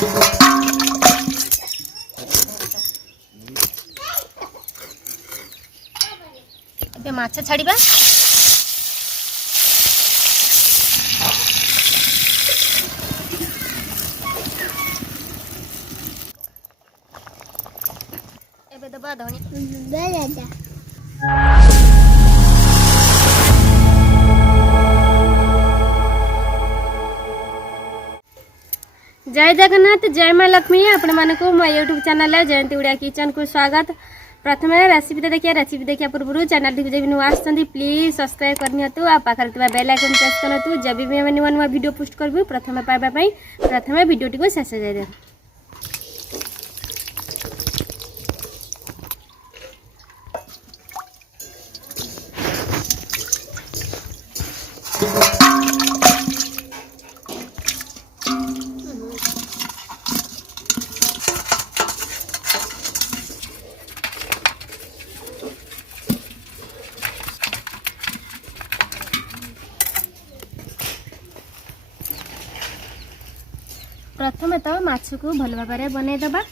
ଏବେ ମାଛ ଛାଡ଼ିବା। ଏବେ ଦେବା ଧନିଆ। जय जगन्नाथ जय माँ लक्ष्मी आपण मानक मो यूट्यूब चैनल जयंती उड़िया किचन को स्वागत। प्रथम रेसिपी देखिया पूर्व चैनल टी जब नुआ आसती प्लीज सब्सक्राइब करनी आ पाखे बेल आइकन प्रेस करूँ जब भी आम नुआ नुआ वीडियो पोस्ट करूँ प्रथम पाइबापी प्रथम वीडियो टी शेष जाए। प्रथम तो माछ को भल भाव बनईदबा।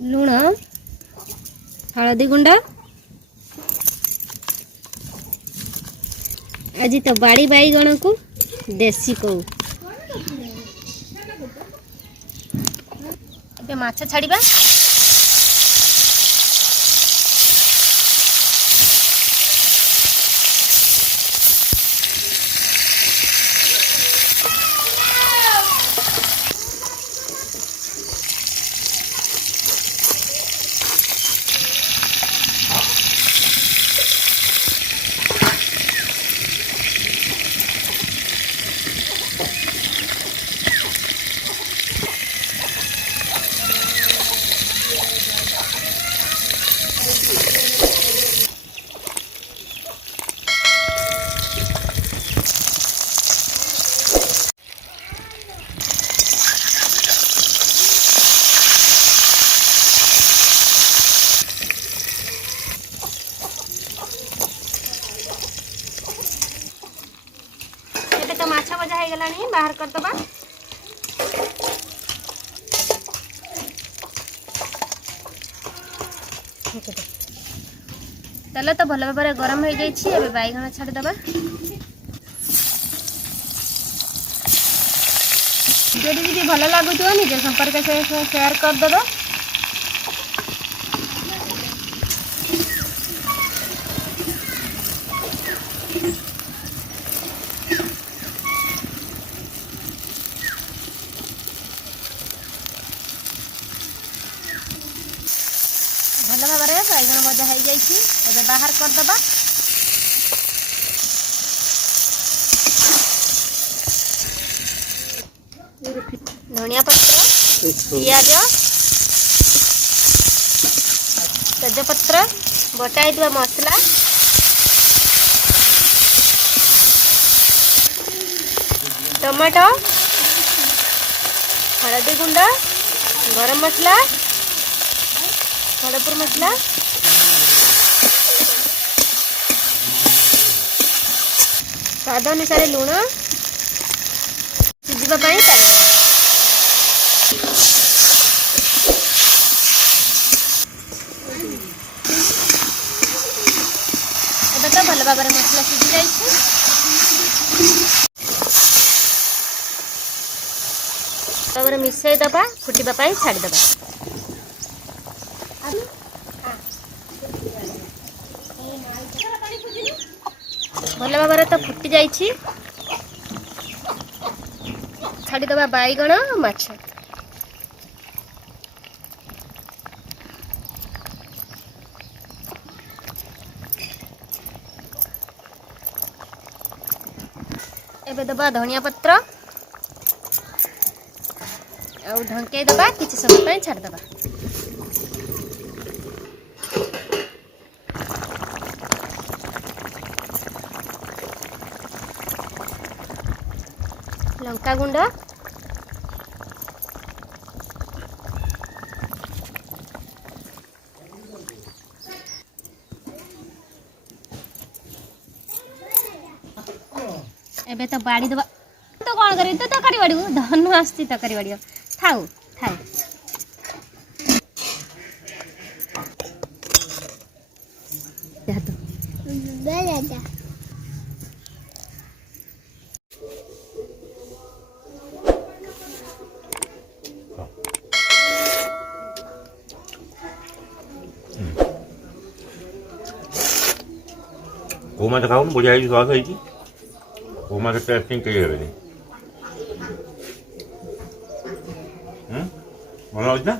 लूण हलदी गुंडा आज तो बाड़ी बैगण को देसी को माछ छाड़िबा। तो माछ भजा हो गला बाहर करदबा। तेल तो भल भाव गरम हो जाए बैगण छाड़ीदबा। जदि भल लगुच निज संपर्क से शेयर करदे। भल भाव बैगण भजा हो जाए बाहर करदबा। धनिया पत्र पियाज तेजपत्र बटाई मसला टमाटो हलदी गुंडा गरम मसला खड़गपुर मसला स्वाद अनुसार लुण सिझापी तो भल भाव मसला सिझी जाए मिसई दबा फुटापी छाड़ीदबा। भल भाव तो फुटी जाइए छाड़ीदबा बैगण माछ एबे दबा धनिया पत्र और ढंके दबा किसी समय पे छाड़ दबा। लंका गुंड एबे तो बाड़ी दबा तो कौन करी तो तकारी बाड़ी धनु आसती तकारी बाड़ी थाऊ थाऊ କୋଉ ମାଛ ଖାଉନୁ ବଢ଼ିଆ ହେଇଛି ସ୍ୱାଦ ହେଇଛି କୋଉ ମାଛ ଟେଷ୍ଟିଂ କେହି ହେବେନି ଭଲ ଲାଗୁଛି ନା।